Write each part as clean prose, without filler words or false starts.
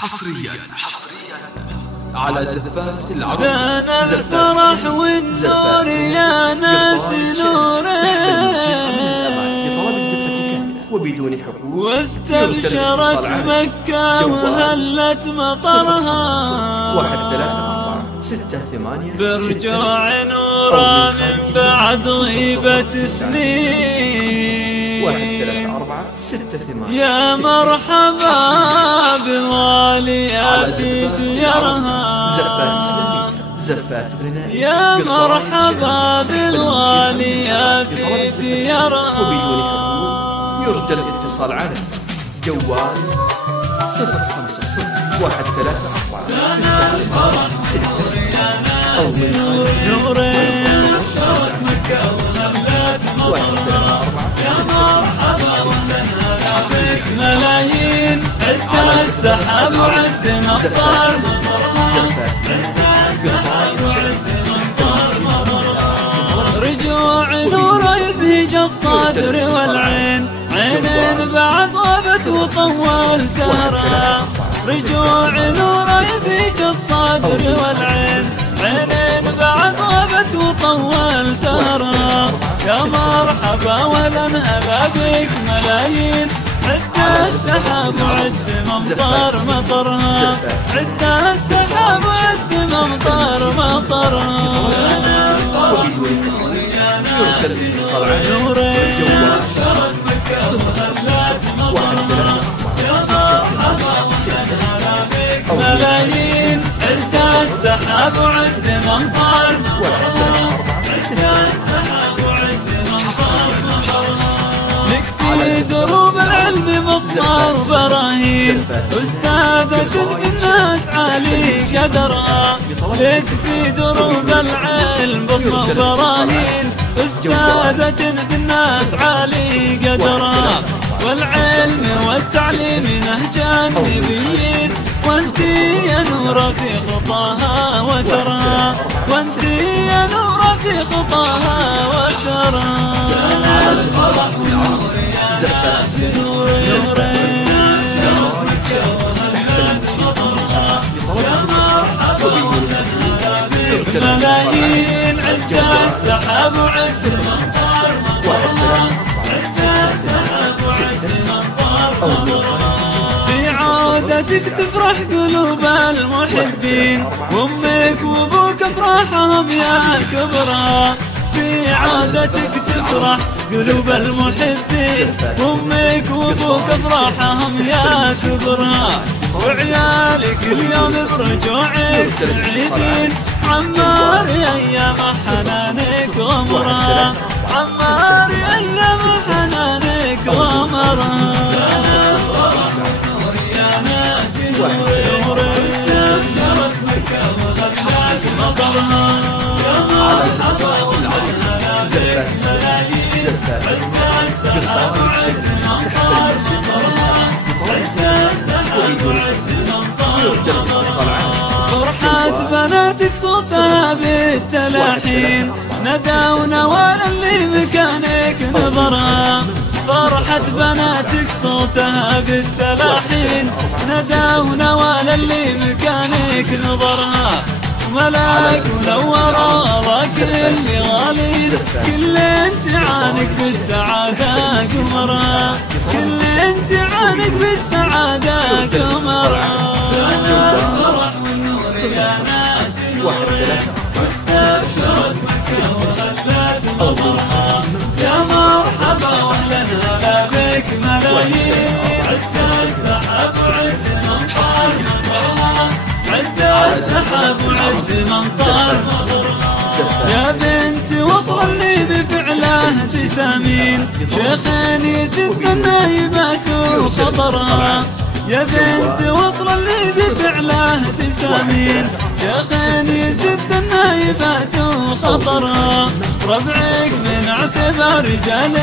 حصريا على زفات العروس. زان الفرح والنور يا ناس نورين، بطلب الزفة كاملة وبدون حقوق، واستبشرت مكة وهلت مطرها 13468 برجوع نورا من بعد غيبة سنين. 13468 يا مرحبا بالوالية في ديارها، زفات غنائية، يا مرحبا بالوالية في ديارها. وبدون حقوق يرجى الاتصال على جوال 050 134 أو من نورين شرت مكة وهلت مطرها. يا مرحبا وهلا بك ملايين، عد السحاب وعد مطر مطرها، عد السحاب وعد مطر مطرها. رجوع نور يبهج الصدر والعين، عين بعد غابت وطول سهرها. رجوع نور يبهج الصدر والعين، عين بعد غابت وطول سهرها. يا مرحبا ولنهلا بك ملايين، عد السحاب وعد ممطر مطرها، عد السحاب وعد ممطر مطرها. نورين شرت مكة وهلت مطرها. يا مرحبا ولنهلا بك ملايين، عد السحاب وعد ممطر مطرها، عد السحاب وعد ممطر مطرها. لك في دروب العلم بصار براهين، أستاذة بالناس عالي قدرها. لك في دروب العلم بصمة براهين، أستاذة بالناس عالي قدرها. والعلم والتعليم نهج النبيين، وانتي يا نور في خطاها وترها، وانتي يا نور في خطاها وترها. زان الفرح والنور يا ناس نورين، يا مرحبا وهلا بك ملايين، عد السحاب وعد مطر مطرها، عد السحاب وعد مطر مطرها. في عودتك تفرح قلوب المحبين، وامك وابوك افراحهم يا كبرى. في عودتك تفرح قلوب المحبين، وامك وابوك افراحهم يا كبرى. وعيالك اليوم برجوعك سعيدين، عمار يا ايام حنانك غمرة، عمار يا ايام حنانك غمرة. يا ناس نورين شرت مكة وهلت مطرها. يا مرحبا وهلا بك ملايين، عد السحاب وعد مطر مطرها، عد السحاب وعد مطر مطرها. فرحة بناتك صوتها بالتلاحين، ندى ونوال اللي مكانك نظرها. فرحة بناتك صوتها بالتلاحين، ندى ونوال اللي مكانك نظرها. ملاك منورة كل اللي غالين، كل امتعانك بالسعادة قمرها، كل امتعانك بالسعادة قمرها. زان الفرح والنور يا ناس نورين، واستبشرت مكة وهلت مطرها. يا مرحبا وهلا بك ملايين، عد السحاب وعد ممطر مطرها، عد السحاب وعد ممطر مطرها. يا بنت وصل اللي بفعله تسامين، شيخ يسد النايبات وخطرها. يا بنت وصل اللي بفعله تسامين، شيخ يسد النايبات وخطرها. ربعك من عتبة رجال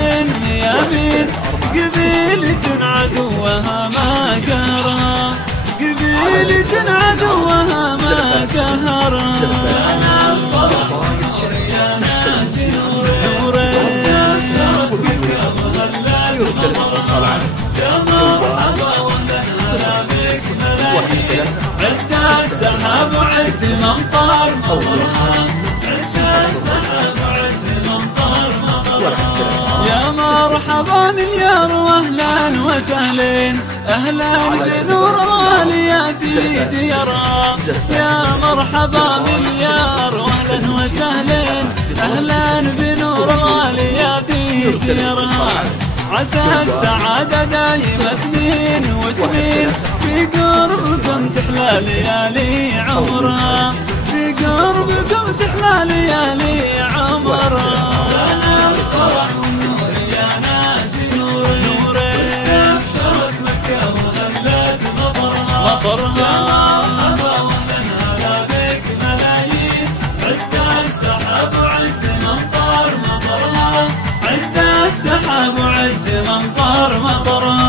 ميامين، قبيلة عدوها ما قهرها، قبيلة عدوها ما قهرها. زان الفرح والنور يا ناس نورين، شرت مكة وهلت مطرها. يا مرحبا وهلا بك ملايين، عد السحاب وعد ممطر مطرها، عد السحاب وعد ممطر مطرها. يا مرحبا مليار واهلا وسهلين، اهلا بنور الغالية في ديارها. يا مرحبا مليار واهلا وسهلين، اهلا بنور الغالية في ديارها. عسى السعادة دايمة سنين وسنين، في قربكم تحلى ليالي عمرها، في قربكم تحلى ليالي عمرها. لنا الفرح والنور يا ناس نور، استبشرت مكة وهلت مطرها، مطرها. مرحبا واهلا هلا بك ملايين، عد السحاب وعد ممطر مطرها، عد السحاب وعد ممطر مطرها.